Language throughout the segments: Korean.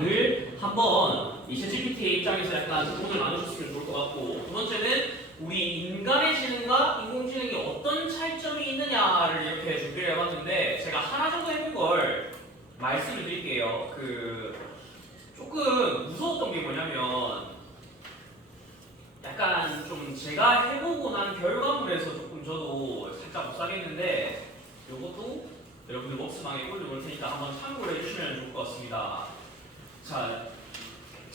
다들 한번 이 챗GPT 입장에서 약간 질문을 나눠줬으면 좋을 것 같고 두 번째는 우리 인간의 지능과 인공지능이 어떤 차이점이 있느냐를 이렇게 준비를 해봤는데 제가 하나 정도 해본 걸 말씀을 드릴게요. 그 조금 무서웠던 게 뭐냐면 약간 좀 제가 해보고 난 결과물에서 조금 저도 살짝 못 사겠는데 이것도 여러분들 먹스방에 올려놓을 테니까 한번 참고를 해주시면 좋을 것 같습니다.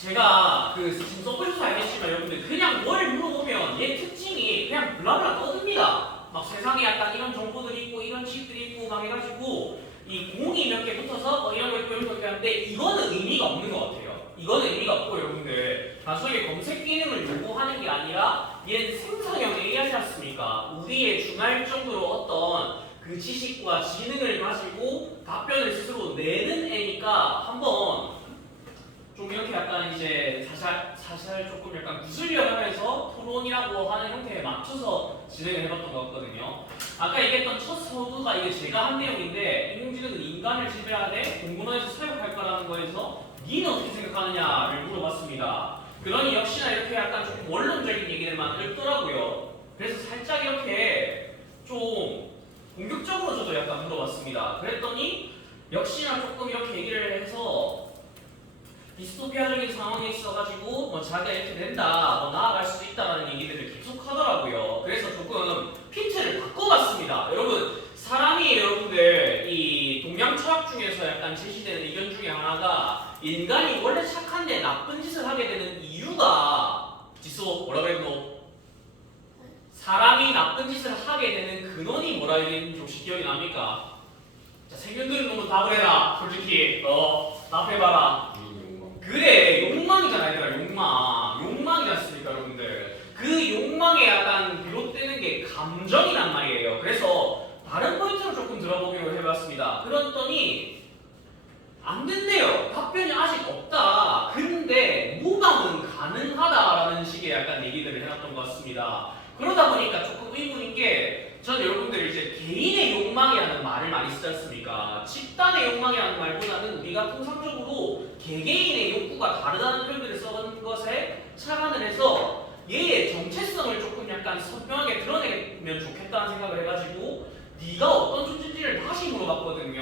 자, 제가 그 지금 써보셔서 알겠지만 여러분들 그냥 뭘 물어보면 얘 특징이 그냥 블라블라 떠듭니다. 막 세상에 약간 이런 정보들이 있고 이런 칩들이 있고 막 해가지고 이 공이 몇 개 붙어서 뭐 이런 거 있고 이런 거 있고 하는데 이거는 의미가 없는 것 같아요. 이거는 의미가 없고 여러분들 단순하게 검색 기능을 요구하는 게 아니라 얘는 생성형 AI지 않습니까? 우리의 중할 정도로 어떤 그 지식과 지능을 가지고 답변을 스스로 내는 애니까 한번 이제 사실 사실 조금 약간 구슬려하면서 토론이라고 하는 형태에 맞춰서 진행을 해봤던 것 같거든요. 아까 얘기했던 첫 서두가 이게 제가 한 내용인데 인공지능은 인간을 지배하되 공군원에서 사육할 거라는 거에서 니는 어떻게 생각하느냐를 물어봤습니다. 그러니 역시나 이렇게 약간 좀 원론적인 얘기들만 읽더라고요. 그래서 살짝 이렇게 좀 공격적으로 저도 약간 물어봤습니다. 그랬더니 역시나 조금 이렇게 얘기를 해서 디스토피아적인 상황에 있어가지고 뭐 자기가 이렇게 된다, 뭐 나아갈 수 있다라는 얘기들을 계속 하더라고요. 그래서 조금 핀트를 바꿔봤습니다. 여러분 사람이 여러분들 이 동양 철학 중에서 약간 제시되는 의견 중에 하나가 인간이 원래 착한데 나쁜 짓을 하게 되는 이유가 지소 뭐라 그랬노? 사람이 나쁜 짓을 하게 되는 근원이 뭐라 얘기했는지 혹시 기억이 납니까? 자 생년들은 너무 답을 해라 솔직히 어 답해봐라 그래 욕망이잖아 얘들아 욕망 욕망이지 않습니까 여러분들 그 욕망에 약간 비롯되는 게 감정이란 말이에요. 그래서 다른 포인트로 조금 들어보기로 해봤습니다. 그랬더니 안 된대요. 답변이 아직 없다. 근데 모방은 가능하다라는 식의 약간 얘기들을 해놨던 것 같습니다. 그러다 보니까 조금 의문인 게 저는 여러분들 이제 개인의 욕망이라는 말을 많이 쓰지 않습니까? 집단의 욕망이라는 말보다는 우리가 통상적으로 개개인의 욕구가 다르다는 표현들을 써는 것에 착안을 해서 얘의 정체성을 조금 약간 드러내면 좋겠다는 생각을 해가지고 네가 어떤 존재인지를 다시 물어봤거든요.